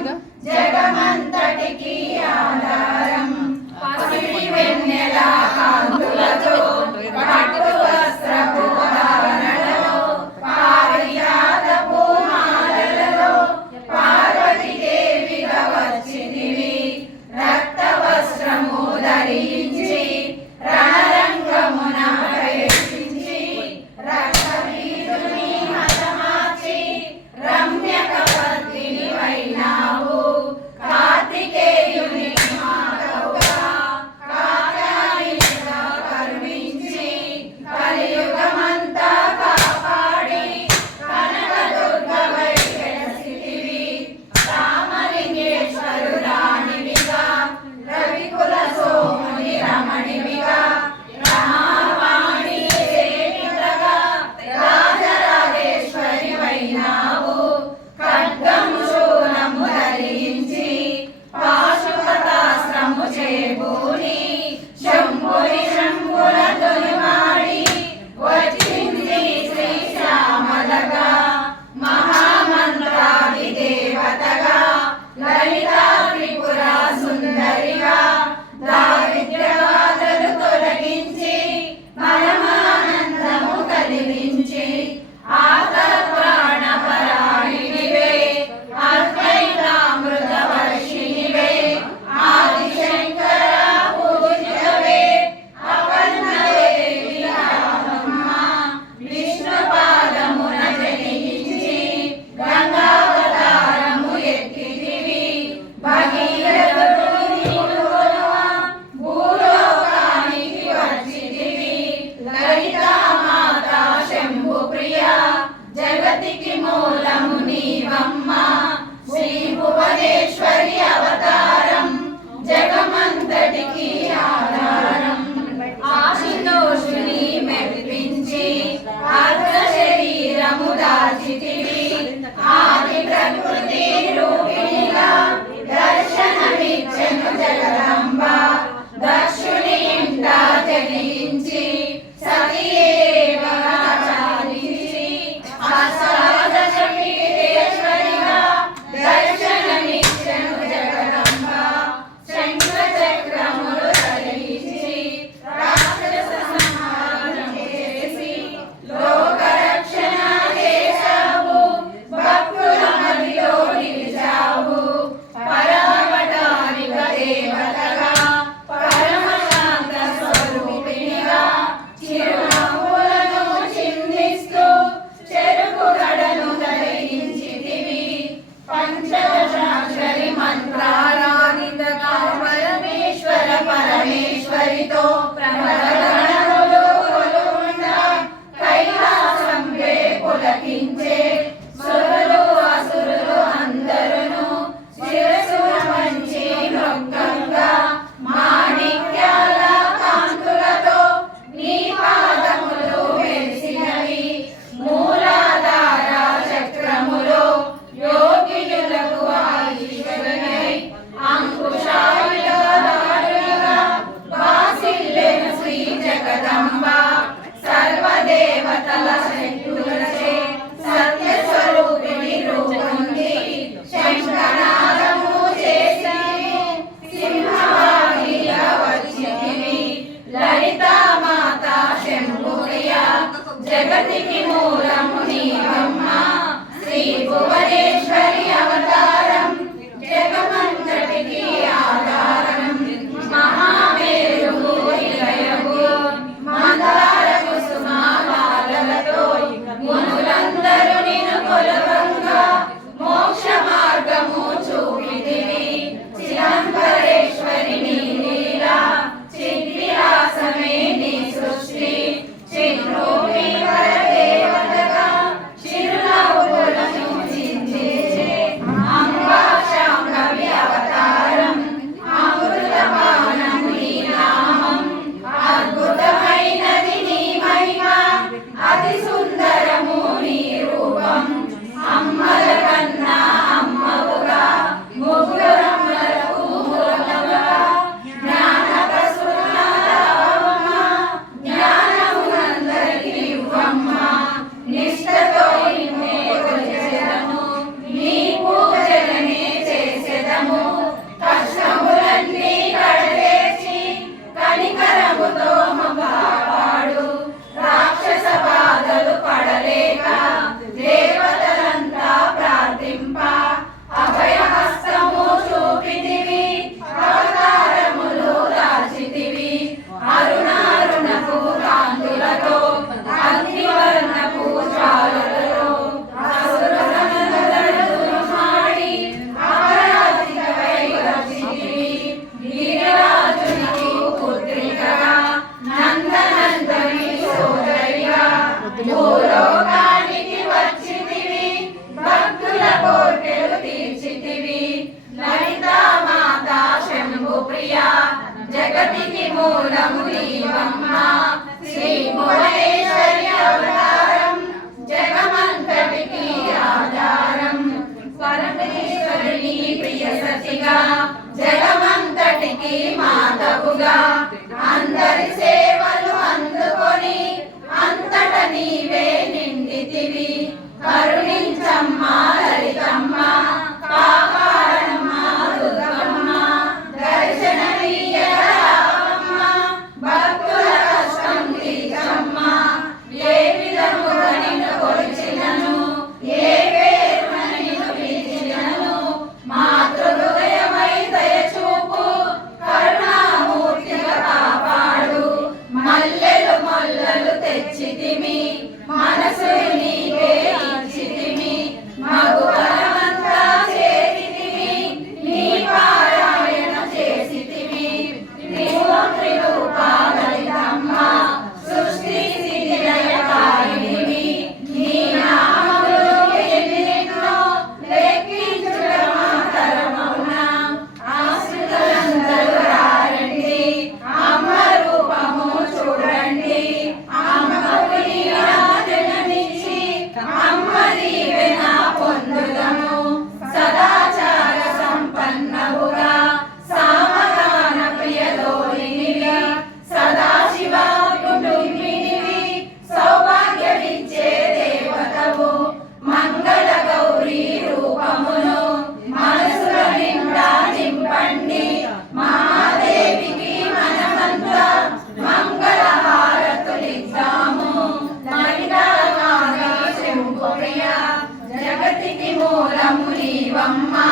గట్టిగా జగమంతటికి. Mama.